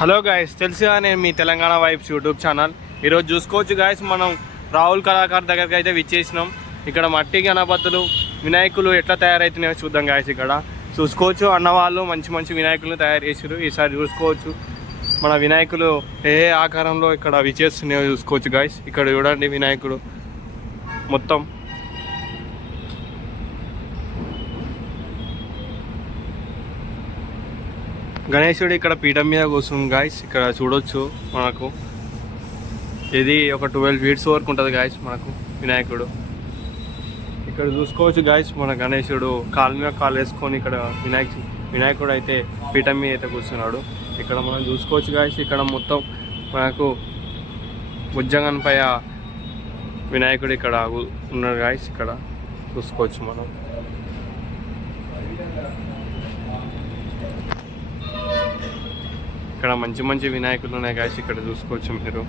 Hello guys, తెలుసుగా నేను మీ Telangana vibes YouTube channel. ఈరోజు చూసుకోవచ్చు గాయస్, మనం రాహుల్ కళాకార్ దగ్గరికి అయితే విచ్చేసినాం. ఇక్కడ మట్టి గణపతులు వినాయకులు ఎట్లా తయారవుతున్నాయో చూద్దాం గాయస్. ఇక్కడ చూసుకోవచ్చు అన్నవాళ్ళు మంచి మంచి వినాయకులను తయారు చేసారు. ఈసారి చూసుకోవచ్చు మన వినాయకులు ఏ ఆకారంలో ఇక్కడ విచ్చేస్తున్నాయో చూసుకోవచ్చు గాయస్. ఇక్కడ చూడండి వినాయకుడు మొత్తం గణేశుడు ఇక్కడ పీఠం మీద కూర్చుంది గాయస్. ఇక్కడ చూడొచ్చు మనకు ఇది ఒక 12 ఫీట్స్ వరకు ఉంటుంది గాయస్ మనకు వినాయకుడు. ఇక్కడ చూసుకోవచ్చు గాయస్ మన గణేశుడు కాలు మీద కాలు వేసుకొని ఇక్కడ వినాయకుడు అయితే పీఠం మీద అయితే కూర్చున్నాడు. ఇక్కడ మనం చూసుకోవచ్చు గాయస్, ఇక్కడ మొత్తం మనకు బుజ్జగన్పై వినాయకుడు ఇక్కడ ఉన్నాడు గాయస్. ఇక్కడ చూసుకోవచ్చు మనం. ఇక్కడ మంచి మంచి వినాయకులు ఉన్నాయి గాయస్. ఇక్కడ చూసుకోవచ్చు మీరు.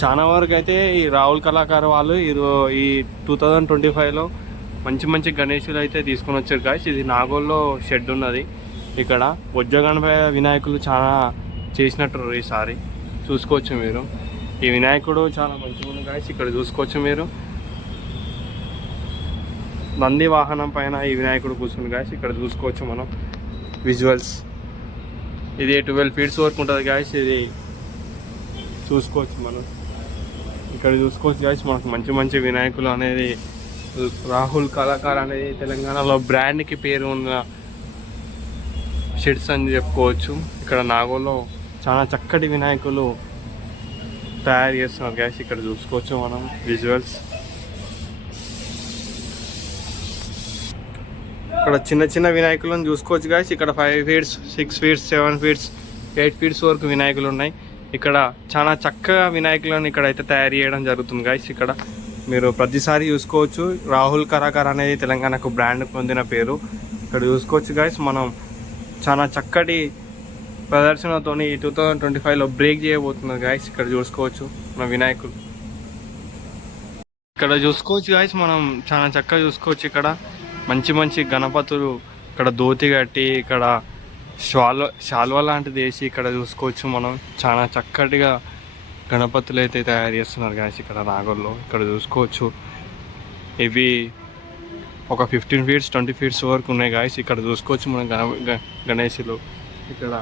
చాలా వరకు అయితే ఈ రాహుల్ కళాకారు వాళ్ళు ఈ 2025లో మంచి మంచి గణేశులు అయితే తీసుకొని వచ్చారు గాయస్. ఇది నాగోల్లో షెడ్ ఉన్నది. ఇక్కడ బొజ్జగణపై వినాయకులు చాలా చేసినట్టు ఈసారి చూసుకోవచ్చు మీరు. ఈ వినాయకుడు చాలా మంచిగా ఉంది గాయస్. ఇక్కడ చూసుకోవచ్చు మీరు నంది వాహనం పైన ఈ వినాయకుడు కూర్చుంది గాయస్. ఇక్కడ చూసుకోవచ్చు మనం విజువల్స్. ఇది 12 ఫీట్స్ వరకు ఉంటుంది గాయస్. ఇది చూసుకోవచ్చు మనం. ఇక్కడ చూసుకోవచ్చు గాయస్ మనకు మంచి మంచి వినాయకులు అనేది రాహుల్ కళాకార్ అనేది తెలంగాణలో బ్రాండ్కి పేరు ఉన్న షెడ్స్ అని చెప్పుకోవచ్చు. ఇక్కడ నాగోల్లో చాలా చక్కటి వినాయకులు తయారు చేస్తున్నారు గాయస్. ఇక్కడ చూసుకోవచ్చు మనం విజువల్స్. ఇక్కడ చిన్న చిన్న వినాయకులను చూసుకోవచ్చు గాయస్. ఇక్కడ 5 ఫీట్స్ 6 ఫీట్స్ 7 ఫీట్స్ 8 ఫీట్స్ వరకు వినాయకులు ఉన్నాయి. ఇక్కడ చాలా చక్కగా వినాయకులను ఇక్కడైతే తయారు చేయడం జరుగుతుంది గాయస్. ఇక్కడ మీరు ప్రతిసారి చూసుకోవచ్చు రాహుల్ కళాకార్ అనేది తెలంగాణకు బ్రాండ్ పొందిన పేరు. ఇక్కడ చూసుకోవచ్చు గాయస్ మనం చాలా చక్కటి ప్రదర్శనతో 2025లో బ్రేక్ చేయబోతున్నారు గాయస్. ఇక్కడ చూసుకోవచ్చు మన వినాయకులు. ఇక్కడ చూసుకోవచ్చు గాయస్ మనం చాలా చక్కగా చూసుకోవచ్చు. ఇక్కడ మంచి మంచి గణపతులు ఇక్కడ ధోతి కట్టి ఇక్కడ శాల్వ లాంటిది వేసి ఇక్కడ చూసుకోవచ్చు మనం. చాలా చక్కటిగా గణపతులు అయితే తయారు చేస్తున్నారు గాయస్ ఇక్కడ నాగోల్లో. ఇక్కడ చూసుకోవచ్చు ఇవి ఒక 15 ఫీట్స్ 20 ఫీట్స్ వరకు ఉన్నాయి గాయస్. ఇక్కడ చూసుకోవచ్చు మనం గణేశులు. ఇక్కడ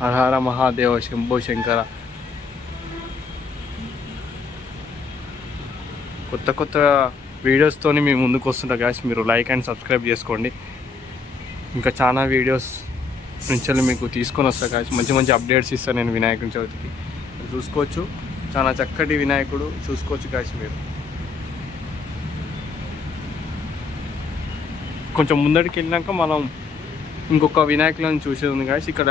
హరహర మహాదేవ శంభో శంకర కొత్త కొత్త వీడియోస్తో మీ ముందుకు వస్తుంటా గాయస్. మీరు లైక్ అండ్ సబ్స్క్రైబ్ చేసుకోండి. ఇంకా చాలా వీడియోస్ నుంచి మీకు తీసుకొని వస్తా గాయస్. మంచి మంచి అప్డేట్స్ ఇస్తాను నేను వినాయకుని చవితికి. చూసుకోవచ్చు చాలా చక్కటి వినాయకుడు చూసుకోవచ్చు గాయస్ మీరు. కొంచెం ముందడికి వెళ్ళినాక మనం ఇంకొక వినాయకులను చూసేది ఉంది గాయస్. ఇక్కడ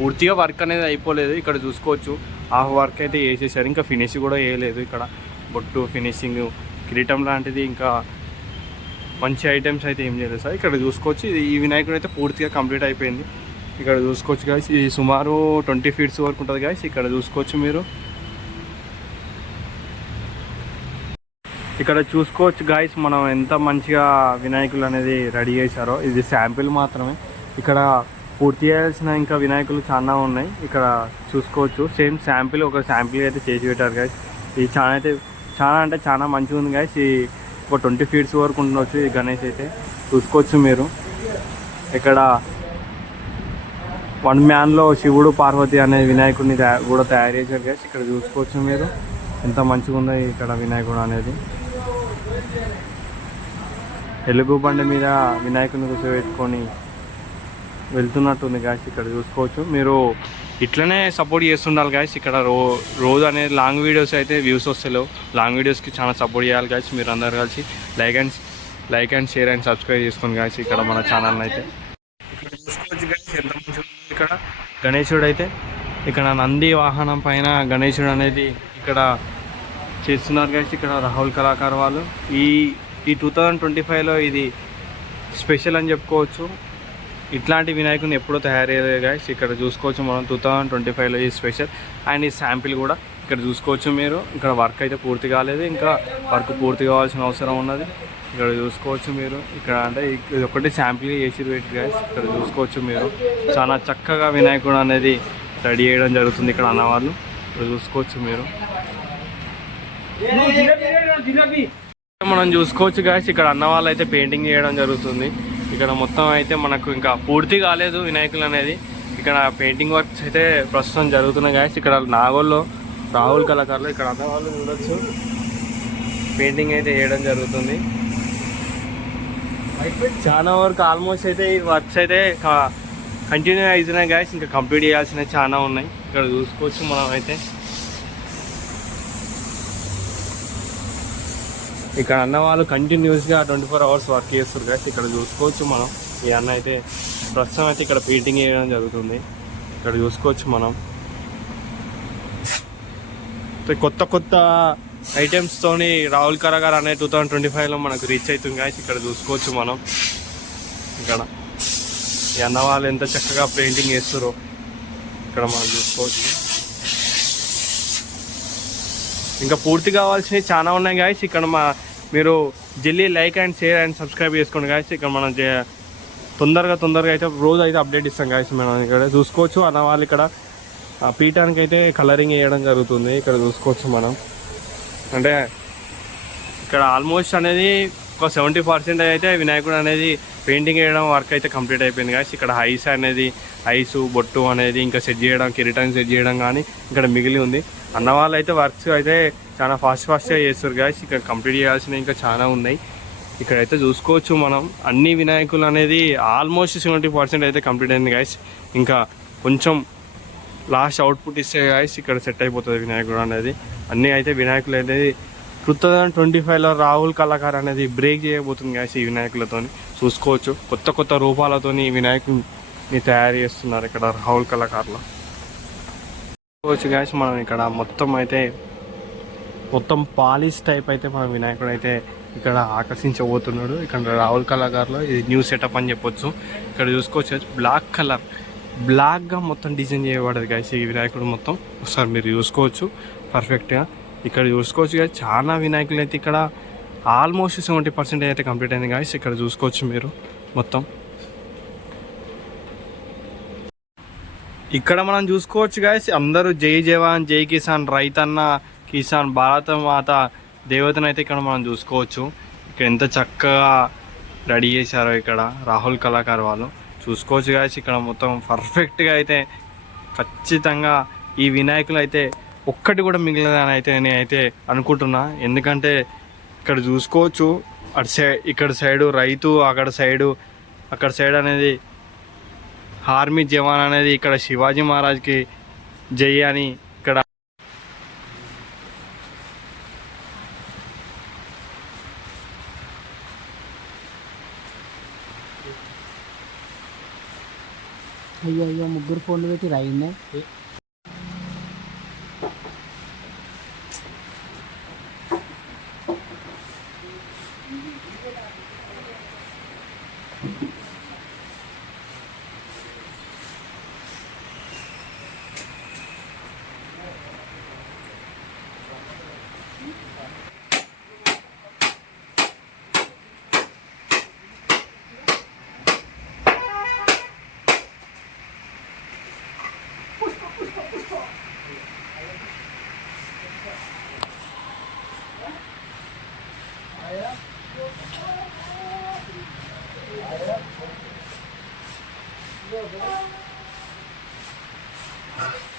పూర్తిగా వర్క్ అనేది అయిపోలేదు. ఇక్కడ చూసుకోవచ్చు హాఫ్ వర్క్ అయితే వేసేసారు, ఇంకా ఫినిష్ కూడా వేయలేదు. ఇక్కడ బొట్టు ఫినిషింగ్ కిరీటం లాంటిది ఇంకా మంచి ఐటమ్స్ అయితే ఏం చేయలేదు సార్. ఇక్కడ చూసుకోవచ్చు ఈ వినాయకుడు అయితే పూర్తిగా కంప్లీట్ అయిపోయింది. ఇక్కడ చూసుకోవచ్చు గాయస్ ఇది సుమారు 20 ఫీట్స్ వరకు ఉంటుంది గాయస్. ఇక్కడ చూసుకోవచ్చు మీరు. ఇక్కడ చూసుకోవచ్చు గాయస్ మనం ఎంత మంచిగా వినాయకులు అనేది రెడీ చేశారో. ఇది శాంపిల్ మాత్రమే. ఇక్కడ పూర్తి చేయాల్సిన ఇంకా వినాయకులు చాలా ఉన్నాయి. ఇక్కడ చూసుకోవచ్చు సేమ్ శాంపిల్ ఒక శాంపిల్ అయితే చేసి పెట్టారు గాయస్. ఇది చాలా అంటే చాలా మంచిగా ఉంది గాయస్. ఈ ఒక 20 ఫీట్స్ వరకు ఉండవచ్చు ఈ గణేష్ అయితే చూసుకోవచ్చు మీరు. ఇక్కడ 1 మ్యాన్లో శివుడు పార్వతి అనే వినాయకుడిని కూడా తయారు చేశారు గాయస్. ఇక్కడ చూసుకోవచ్చు మీరు ఎంత మంచిగా ఉందో ఇక్కడ వినాయకుడు అనేది. ఎలుగు బండి మీద వినాయకుడిని కూర్చోబెట్టుకొని వెళ్తున్నట్టుంది గాయస్. ఇక్కడ చూసుకోవచ్చు మీరు. ఇట్లనే సపోర్ట్ చేస్తుండాలి గాయస్. ఇక్కడ రోజు అనేది లాంగ్ వీడియోస్ అయితే వ్యూస్ వస్తలేవు. లాంగ్ వీడియోస్కి చాలా సపోర్ట్ చేయాలి గాయస్. మీరు అందరు కలిసి like and share and subscribe చేసుకోండి గాయస్ ఇక్కడ మన ఛానల్ని అయితే. చూసుకోవచ్చు గాయస్ ఎంత మంచిగా ఇక్కడ గణేశుడు అయితే. ఇక్కడ నంది వాహనం పైన గణేశుడు అనేది ఇక్కడ చేస్తున్నారు గాయస్. ఇక్కడ రాహుల్ కళాకార్ వాళ్ళు ఈ 2025లో ఇది స్పెషల్ అని చెప్పుకోవచ్చు. ఇట్లాంటి వినాయకుని ఎప్పుడో తయారు చేయలేదు గాయస్. ఇక్కడ చూసుకోవచ్చు మనం 2025లో ఈ స్పెషల్ అండ్ ఈ శాంపిల్ కూడా ఇక్కడ చూసుకోవచ్చు మీరు. ఇక్కడ వర్క్ అయితే పూర్తి కాలేదు, ఇంకా వర్క్ పూర్తి కావాల్సిన అవసరం ఉన్నది. ఇక్కడ చూసుకోవచ్చు మీరు. ఇక్కడ అంటే ఇది ఒకటి శాంపిల్ చేసి పెట్టి గైస్ ఇక్కడ చూసుకోవచ్చు మీరు. చాలా చక్కగా వినాయకుడు అనేది రెడీ చేయడం జరుగుతుంది ఇక్కడ అన్నవాళ్ళు. ఇక్కడ చూసుకోవచ్చు మీరు. మనం చూసుకోవచ్చు గాయస్ ఇక్కడ అన్నవాళ్ళు అయితే పెయింటింగ్ చేయడం జరుగుతుంది. ఇక్కడ మొత్తం అయితే మనకు ఇంకా పూర్తి కాలేదు వినాయకులు అనేది. ఇక్కడ పెయింటింగ్ వర్క్స్ అయితే ప్రస్తుతం జరుగుతున్నాయి గాయస్. ఇక్కడ నాగోల్లో రాహుల్ కళాకారులు ఇక్కడ అన్నవాళ్ళు చూడొచ్చు పెయింటింగ్ అయితే చేయడం జరుగుతుంది. చాలా వరకు ఆల్మోస్ట్ అయితే ఈ వర్క్స్ అయితే కంటిన్యూ అవుతున్నాయి గాయస్. ఇంకా కంప్లీట్ చేయాల్సినవి చాలా ఉన్నాయి. ఇక్కడ చూసుకోవచ్చు మనం అయితే. ఇక్కడ అన్న వాళ్ళు కంటిన్యూస్గా 24 hours వర్క్ చేస్తారు గాయస్. ఇక్కడ చూసుకోవచ్చు మనం. ఈ అన్న అయితే ప్రస్తుతం అయితే ఇక్కడ పెయింటింగ్ చేయడం జరుగుతుంది. ఇక్కడ చూసుకోవచ్చు మనం. కొత్త కొత్త ఐటమ్స్తోని రాహుల్ కళాకార్ అనే 2025లో మనకు రీచ్ అవుతుంది గాయస్. ఇక్కడ చూసుకోవచ్చు మనం. ఇక్కడ ఈ అన్న వాళ్ళు ఎంత చక్కగా పెయింటింగ్ చేస్తారో ఇక్కడ మనం చూసుకోవచ్చు. ఇంకా పూర్తి కావాల్సినవి చాలా ఉన్నాయి గాయస్. ఇక్కడ మీరు జల్దీ like and share and subscribe చేసుకోండి గాయస్. ఇక్కడ మనం తొందరగా అయితే రోజు అయితే అప్డేట్ ఇస్తాం గాయస్. మనం ఇక్కడ చూసుకోవచ్చు అన్న వాళ్ళు ఇక్కడ పీఠానికి అయితే కలరింగ్ వేయడం జరుగుతుంది. ఇక్కడ చూసుకోవచ్చు మనం. అంటే ఇక్కడ ఆల్మోస్ట్ అనేది ఒక 70% అయితే వినాయకుడు అనేది పెయింటింగ్ వేయడం వర్క్ అయితే కంప్లీట్ అయిపోయింది గాయస్. ఇక్కడ ఐసు బొట్టు అనేది ఇంకా సెట్ చేయడం, కిరీటాన్ని సెట్ చేయడం కానీ ఇక్కడ మిగిలి ఉంది. అన్నవాళ్ళు అయితే వర్క్స్ అయితే చాలా ఫాస్ట్గా చేస్తారు గాయస్. ఇక్కడ కంప్లీట్ చేయాల్సినవి ఇంకా చాలా ఉన్నాయి. ఇక్కడైతే చూసుకోవచ్చు మనం. అన్ని వినాయకులు అనేది ఆల్మోస్ట్ 70% అయితే కంప్లీట్ అయింది గాయస్. ఇంకా కొంచెం లాస్ట్ అవుట్పుట్ ఇస్తే గాయస్ ఇక్కడ సెట్ అయిపోతుంది వినాయకుడు అనేది. అన్నీ అయితే వినాయకులు అనేది 2025లో రాహుల్ కళాకార్ అనేది బ్రేక్ చేయబోతుంది గాయస్. ఈ వినాయకులతో చూసుకోవచ్చు కొత్త రూపాలతో ఈ వినాయకుడిని తయారు చేస్తున్నారు ఇక్కడ రాహుల్ కళాకార్లో. చూసుకోవచ్చు గాయస్ మనం. ఇక్కడ మొత్తం పాలిష్ టైప్ అయితే మన వినాయకుడు అయితే ఇక్కడ ఆకర్షించబోతున్నాడు. ఇక్కడ రాహుల్ కళాకార్లో ఇది న్యూ సెటప్ అని చెప్పొచ్చు. ఇక్కడ చూసుకోవచ్చు బ్లాక్గా మొత్తం డిజైన్ చేయబడదు గాయస్ ఈ వినాయకుడు మొత్తం. ఒకసారి మీరు చూసుకోవచ్చు పర్ఫెక్ట్గా. ఇక్కడ చూసుకోవచ్చు గాయస్ చాలా వినాయకులు అయితే ఇక్కడ ఆల్మోస్ట్ 70% అయితే కంప్లీట్ అయింది గాయస్. ఇక్కడ చూసుకోవచ్చు మీరు మొత్తం. ఇక్కడ మనం చూసుకోవచ్చు గాయస్ అందరూ జై జవాన్ జై కిసాన్, రైతన్న కిసాన్, భారత మాత దేవతను అయితే ఇక్కడ మనం చూసుకోవచ్చు. ఇక్కడ ఎంత చక్కగా రెడీ చేశారో ఇక్కడ రాహుల్ కళాకార్ వాళ్ళు. చూసుకోవచ్చు గాయస్ ఇక్కడ మొత్తం పర్ఫెక్ట్గా అయితే ఖచ్చితంగా ఈ వినాయకులు అయితే ఒక్కటి కూడా మిగిలినదని అయితే నేనైతే అనుకుంటున్నా. ఎందుకంటే ఇక్కడ చూసుకోవచ్చు ఇక్కడ సైడు రైతు, అక్కడ సైడ్ అనేది ఆర్మీ జవాన్ అనేది, ఇక్కడ శివాజీ మహారాజ్కి జై అని ఇక్కడ అయ్యో ముగ్గురు ఫోన్లు పెట్టి రాయిందే. Yeah.